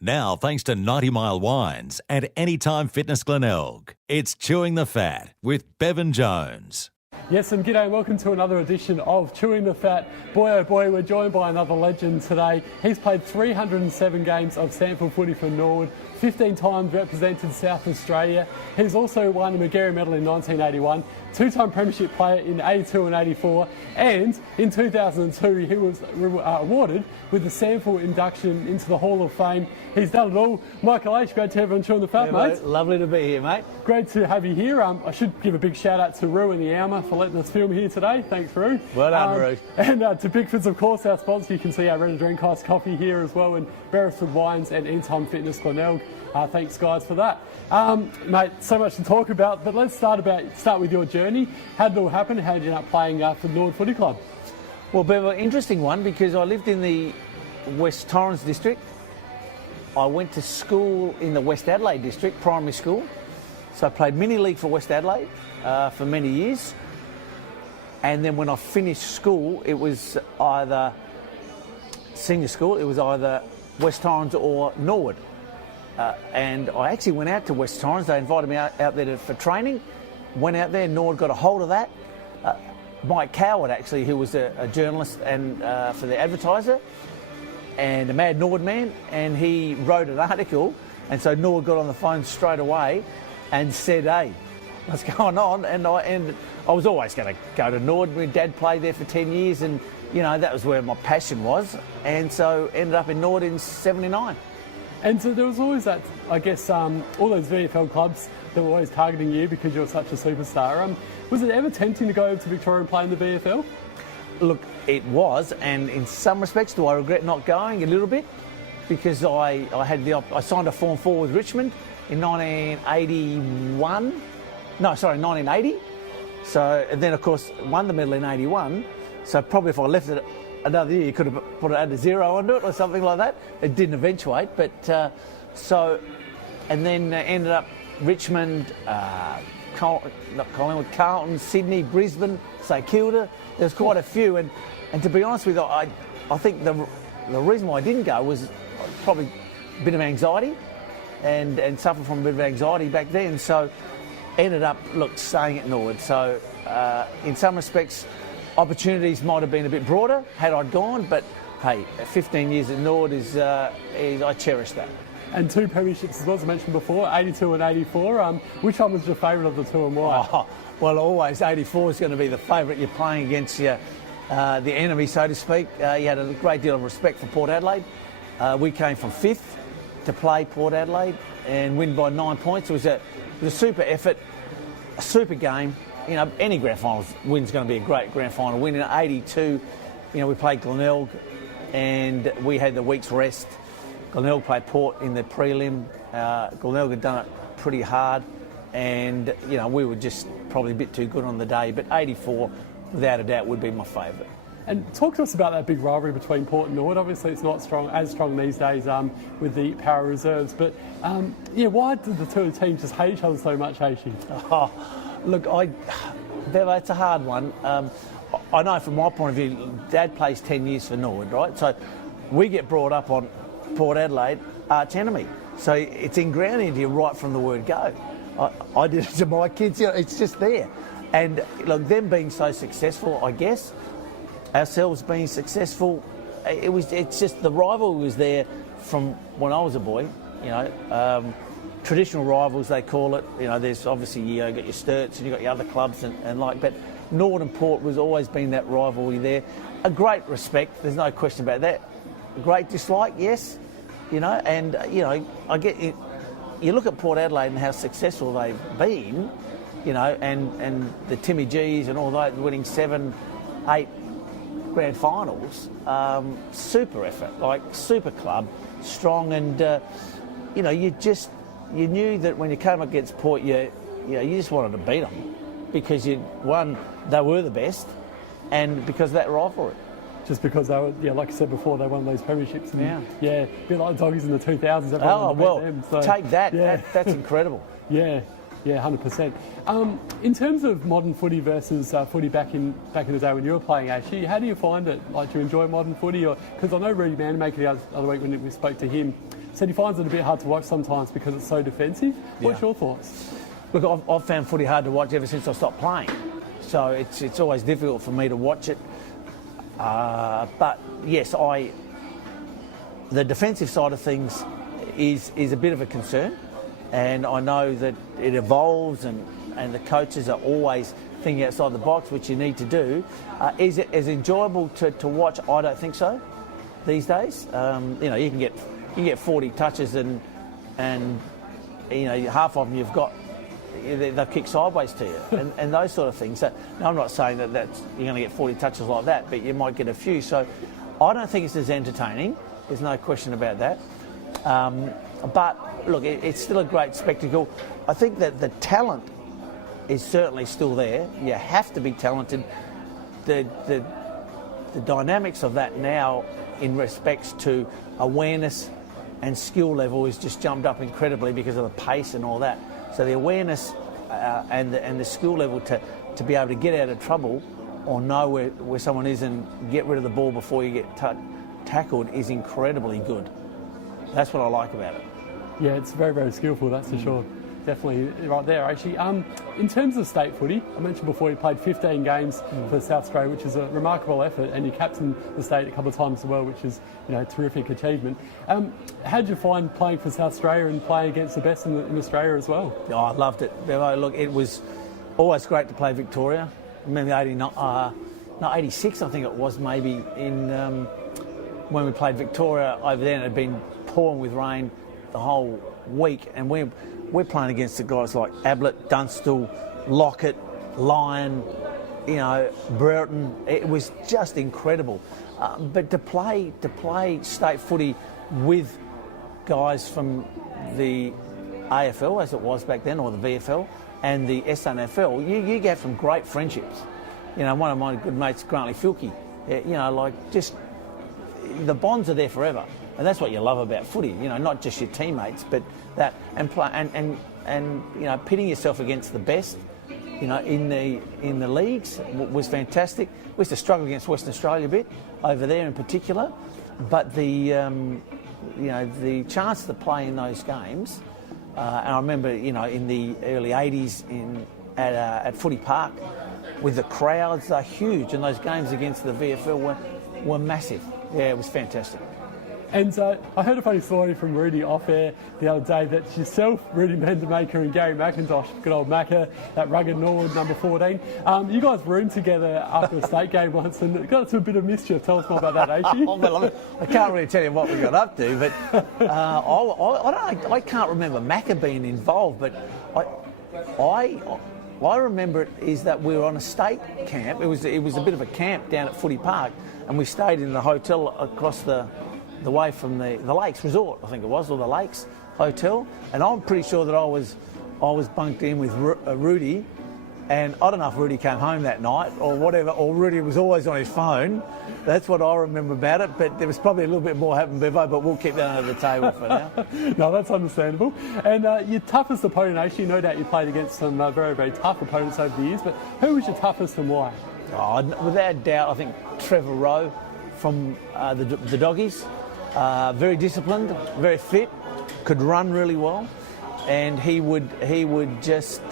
Now, thanks to 90 Mile Wines and Anytime Fitness Glenelg, it's Chewing the Fat with Bevan Jones. Yes, and g'day and welcome to another edition of Chewing the Fat. Boy, oh boy, we're joined by another legend today. He's played 307 games of SANFL footy for Norwood, 15 times represented South Australia. He's also won the Magarey Medal in 1981, two-time premiership player in 82 and 84, and in 2002 he was awarded with the SANFL induction into the Hall of Fame. He's done it all. Michael Aish, great to have you on Chewing the Fat, mate. Lovely to be here, mate. Great to have you here. I should give a big shout out to Rue and the Alma for letting us film here today. Thanks, Rue. Well done, Rue. And to Bigford's, of course, our sponsor. You can see our ready drink iced coffee here as well, and Beresford Wines and Anytime Fitness Glenelg. Thanks, guys, for that. Mate, so much to talk about, but let's start with your journey. How did it all happen? How did you end up playing for the Norwood Footy Club? Well, Bevo, interesting one, because I lived in the West Torrens district. I went to school in the West Adelaide district, primary school. So I played mini league for West Adelaide for many years. And then when I finished school, it was either senior school, it was either West Torrens or Norwood. And I actually went out to West Torrens. They invited me out there for training. Went out there, Norwood got a hold of that. Mike Coward, actually, who was a journalist and for the Advertiser, and a mad Norwood man, and he wrote an article, and so Norwood got on the phone straight away and said, hey, what's going on? And I was always going to go to Norwood. My dad played there for 10 years, and, you know, that was where my passion was, and so ended up in Norwood in 79. And so there was always that, I guess, all those VFL clubs that were always targeting you because you're such a superstar. Was it ever tempting to go over to Victoria and play in the VFL? Look, it was, and in some respects, do I regret not going? A little bit, because I signed a Form 4 with Richmond in 1980. So, and then of course won the medal in 81. So probably if I left it another year, you could have added a 0 onto it or something like that. It didn't eventuate, but and then ended up Richmond, Carlton, Sydney, Brisbane, St Kilda. There's quite a few, and to be honest with you, I think the reason why I didn't go was probably a bit of anxiety, and suffered from a bit of anxiety back then. So ended up staying at Norwood. So in some respects, opportunities might have been a bit broader had I gone, but hey, 15 years at Norwood is I cherish that. And 2 premierships as well, as I mentioned before, 82 and 84. Which one was your favourite of the two and why? Oh, well, always 84 is going to be the favourite. You're playing against the enemy, so to speak. You had a great deal of respect for Port Adelaide. We came from 5th to play Port Adelaide and win by 9 points. It was a super effort, a super game. You know, any grand final win's going to be a great grand final win. In 82, you know, we played Glenelg and we had the week's rest. Glenelg played Port in the prelim. Glenelg had done it pretty hard, and you know, we were just probably a bit too good on the day. But 84, without a doubt, would be my favourite. And talk to us about that big rivalry between Port and Norwood. Obviously, it's not as strong these days with the power reserves. But yeah, why did the two teams just hate each other so much, Aishy? Oh, look, Bevo, it's a hard one. I know from my point of view, Dad plays 10 years for Norwood, right? So we get brought up on Port Adelaide, arch enemy. So it's ingrained into you right from the word go. I did it to my kids, you know, it's just there. And look, them being so successful, I guess, ourselves being successful, it's just the rivalry was there from when I was a boy, you know. Traditional rivals, they call it. You know, there's obviously, you got your Sturts and you've got your other clubs and but Norwood and Port was always been that rivalry there. A great respect, there's no question about that. A great dislike, yes, you know, and, you know, I get it. You look at Port Adelaide and how successful they've been, you know, and the Timmy G's and all that, winning 7, 8 grand finals, super effort, like super club, strong, and, you know, you knew that when you came up against Port, you just wanted to beat them because they were the best, and because of that rivalry. Just because they were, like I said before, they won those premierships. And, a bit like the Doggies in the 2000s. Oh, well, them, so, take that. Yeah. That's incredible. Yeah, 100%. In terms of modern footy versus footy back in the day when you were playing, Aishy, how do you find it? Like, do you enjoy modern footy? Because I know Rudy Manamaker the other week when we spoke to him, said he finds it a bit hard to watch sometimes because it's so defensive. What's your thoughts? Look, I've found footy hard to watch ever since I stopped playing. So it's always difficult for me to watch it. But yes, the defensive side of things is a bit of a concern, and I know that it evolves, and the coaches are always thinking outside the box, which you need to do. Is it as enjoyable to watch? I don't think so these days. You can get 40 touches and half of them they've kicked sideways to you and those sort of things. So, now, I'm not saying that you're going to get 40 touches like that, but you might get a few. So I don't think it's as entertaining. There's no question about that. But look, it's still a great spectacle. I think that the talent is certainly still there. You have to be talented. The dynamics of that now in respects to awareness and skill level is just jumped up incredibly because of the pace and all that. So the awareness and the skill level to be able to get out of trouble or know where someone is and get rid of the ball before you get tackled is incredibly good. That's what I like about it. Yeah, it's very, very skillful, that's for sure. Definitely right there, Aishy. In terms of state footy, I mentioned before you played 15 games for South Australia, which is a remarkable effort, and you captained the state a couple of times as well, which is a terrific achievement. How did you find playing for South Australia and playing against the best in Australia as well? Oh, I loved it. Look, it was always great to play Victoria. I remember 86, I think it was, maybe, when we played Victoria over there, and it had been pouring with rain the whole week, and we're playing against the guys like Ablett, Dunstall, Lockett, Lyon, Brereton. It was just incredible. But to play state footy with guys from the AFL, as it was back then, or the VFL, and the SANFL, you get some great friendships. One of my good mates, Grantley Filkey, just the bonds are there forever. And that's what you love about footy, not just your teammates, but that and pitting yourself against the best, in the leagues was fantastic. We used to struggle against Western Australia a bit over there in particular, but the chance to play in those games, and I remember in the early '80s at Footy Park, with the crowds, they're huge, and those games against the VFL were massive. Yeah, it was fantastic. And I heard a funny story from Rudy off air the other day that yourself, Rudy Mendemaker, and Gary McIntosh, good old Macca, that rugged Norwood number 14, you guys roomed together after a state game once and got into a bit of mischief. Tell us more about that, Aishy. Well, I can't really tell you what we got up to, but I can't remember Macca being involved, but I remember it is that we were on a state camp. It was a bit of a camp down at Footy Park, and we stayed in the hotel across the way from the Lakes Resort, I think it was, or the Lakes Hotel. And I'm pretty sure that I was bunked in with Rudy, and I don't know if Rudy came home that night or whatever, or Rudy was always on his phone. That's what I remember about it, but there was probably a little bit more happened, Bevo, but we'll keep that under the table for now. No, that's understandable. And your toughest opponent, actually, no doubt you played against some very, very tough opponents over the years, but who was your toughest and why? Oh, without doubt, I think Trevor Rowe from the Doggies. Very disciplined, very fit, could run really well, and he would just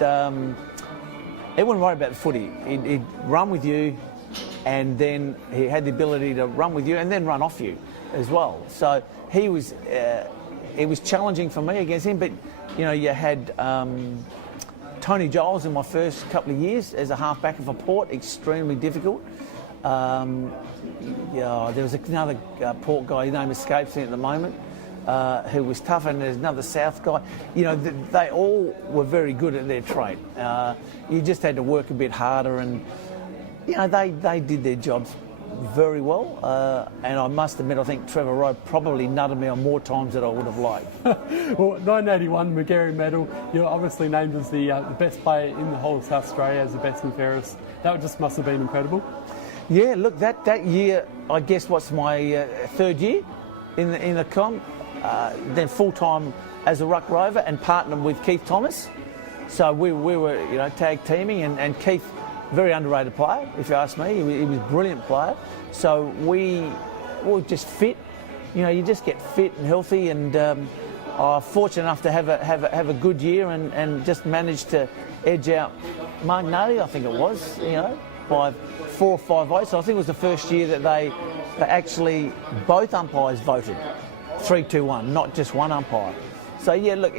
he wouldn't worry about the footy. He'd run with you, and then he had the ability to run with you and then run off you as well. So it was challenging for me against him. But you had Tony Giles in my first couple of years as a halfback for Port, extremely difficult. There was another Port guy, his name escapes me at the moment, who was tough, and there's another South guy. They all were very good at their trade. You just had to work a bit harder, and they did their jobs very well. And I must admit, I think Trevor Rowe probably nutted me on more times than I would have liked. Well, 1981 Magarey Medal. You're obviously named as the best player in the whole of South Australia, as the best and fairest. That just must have been incredible. Yeah, look, that year, I guess, what's my third year in the comp, then full-time as a ruck rover and partnered with Keith Thomas. So we were, tag teaming, and Keith, very underrated player, if you ask me. He was a brilliant player. So we were just fit, you just get fit and healthy, and I'm fortunate enough to have a good year and just managed to edge out Magarey, I think it was, by 4 or 5 votes. So I think it was the first year that they actually, both umpires voted 3-2-1, not just one umpire. So yeah, look,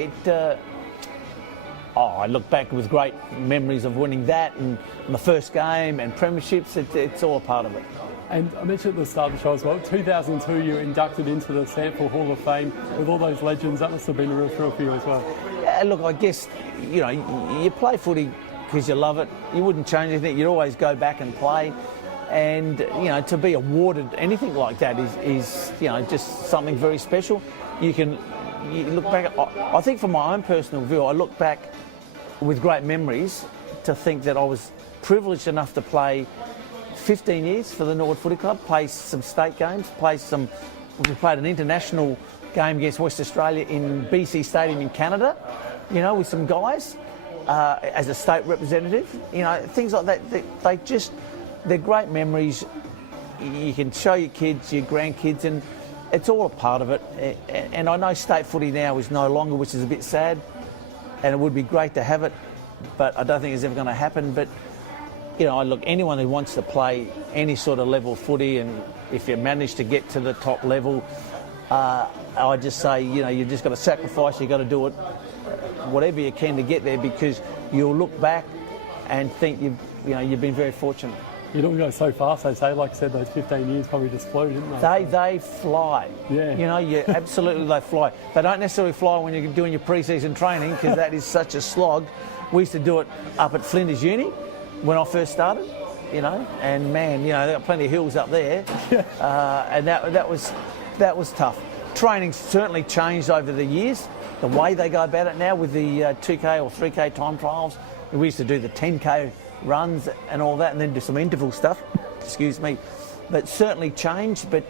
I look back with great memories of winning that and my first game and premierships. It's all a part of it. And I mentioned at the start of the show as well, 2002 you were inducted into the SANFL Hall of Fame with all those legends. That must have been a real thrill for you as well. Yeah, look, I guess, you play footy because you love it. You wouldn't change anything. You'd always go back and play. And, to be awarded anything like that is just something very special. You look back, I think from my own personal view, I look back with great memories to think that I was privileged enough to play 15 years for the Norwood Footy Club, play some state games, we played an international game against West Australia in BC Stadium in Canada, with some guys as a state representative. Things like that, they're great memories. You can show your kids, your grandkids, and it's all a part of it. And I know state footy now is no longer, which is a bit sad, and it would be great to have it, but I don't think it's ever going to happen. But look, anyone who wants to play any sort of level footy, and if you manage to get to the top level, I just say, you've just got to sacrifice, you've got to do it, whatever you can to get there, because you'll look back and think you've been very fortunate. You don't go so fast, they say. Like I said, those 15 years probably just flew, didn't they? They fly. Yeah. Absolutely they fly. They don't necessarily fly when you're doing your pre-season training, because that is such a slog. We used to do it up at Flinders Uni when I first started, and man, they've got plenty of hills up there, and that was tough. Training certainly changed over the years. The way they go about it now with the 2K or 3K time trials, we used to do the 10K runs and all that, and then do some interval stuff. Excuse me, but certainly changed. But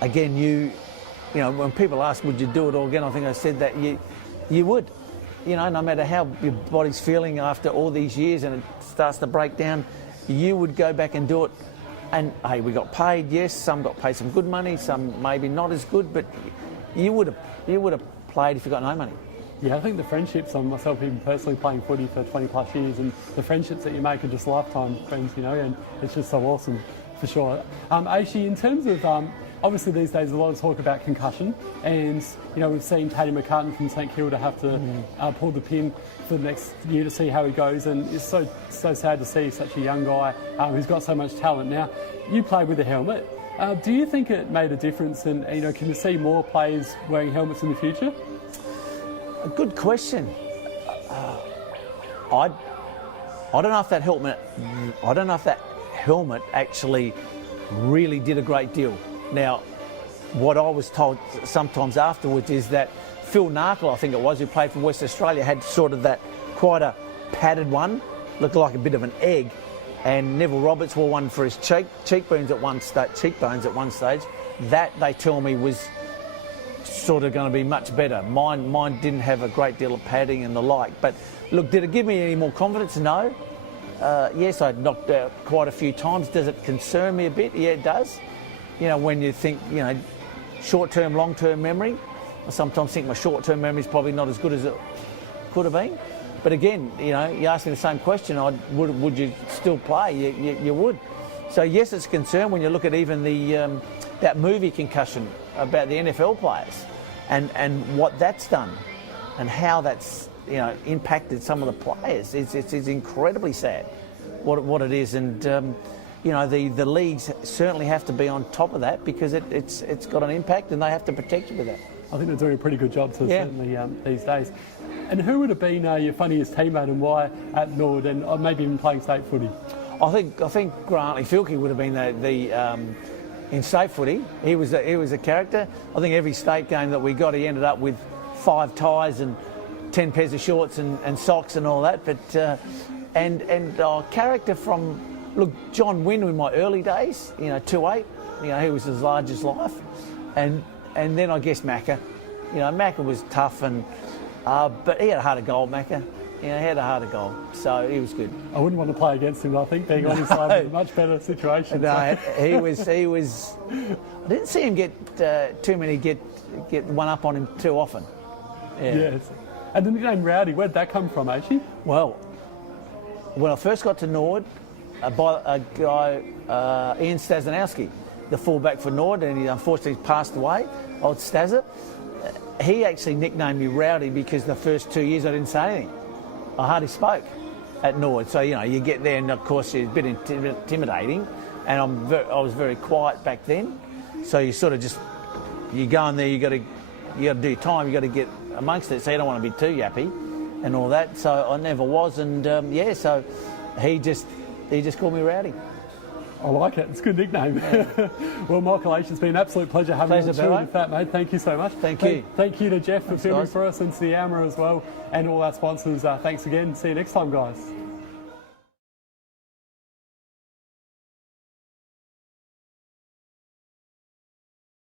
again, when people ask, would you do it all again? I think I said that you would. No matter how your body's feeling after all these years and it starts to break down, you would go back and do it. And hey, we got paid, yes. Some got paid some good money, some maybe not as good, but you would have played if you got no money. Yeah, I think the friendships, on myself even personally playing footy for 20 plus years, and the friendships that you make are just lifetime friends, and it's just so awesome for sure. Aishy, in terms of, obviously these days a lot of talk about concussion, and we've seen Katie McCartan from St Kilda have to pull the pin for the next year to see how he goes, and it's so sad to see such a young guy who's got so much talent. Now, you played with a helmet. Do you think it made a difference, and can you see more players wearing helmets in the future? A good question. I don't know if that helmet actually really did a great deal. Now, what I was told sometimes afterwards is that Phil Narkle, I think it was, who played for West Australia, had sort of that quite a padded one, looked like a bit of an egg, and Neville Roberts wore one for his cheekbones at one stage. That, they tell me, was sort of going to be much better. Mine didn't have a great deal of padding and the like. But look, did it give me any more confidence? No. Yes, I'd knocked out quite a few times. Does it concern me a bit? Yeah, it does. When you think, short-term, long-term memory. I sometimes think my short-term memory is probably not as good as it could have been. But again, you ask me the same question, would you still play? You would. So yes, it's a concern when you look at even that movie Concussion about the NFL players and what that's done and how that's impacted some of the players. It's incredibly sad what it is, and the leagues certainly have to be on top of that, because it's got an impact and they have to protect you with that. I think they're doing a pretty good job certainly these days. And who would have been your funniest teammate and why at Norwood, and maybe even playing state footy? I think Grantley Filkey would have been the in state footy. He was a character. I think every state game that we got, he ended up with 5 ties and 10 pairs of shorts and socks and all that. But and our character from John Wynn in my early days, 2'8", he was as large as life, and then I guess Macca. Macca was tough, and but he had a heart of gold, Macca. he had a heart of gold, so he was good. I wouldn't want to play against him. I think being on his side was a much better situation. No, he was. I didn't see him get too many get one up on him too often. Yeah. Yes. And the nickname Rowdy, where'd that come from, Aishy? Well, when I first got to Nord, by a guy, Ian Stasinowski, the fullback for Nord, and he unfortunately passed away, old Stazza. He actually nicknamed me Rowdy because the first 2 years I didn't say anything. I hardly spoke at Nord. So, you get there and, of course, it's a bit intimidating. And I was very quiet back then. So you sort of you go in there, you got to do time, you got to get amongst it. So you don't want to be too yappy and all that. So I never was. And, so he just called me Rowdy. I like it. It's a good nickname. Yeah. Well, Michael Aish, it's been an absolute pleasure having you on Chewing the Fat, mate. Thank you so much. Thank you. Thank you to Jeff for filming for us, and to the Amra as well, and all our sponsors. Thanks again. See you next time, guys.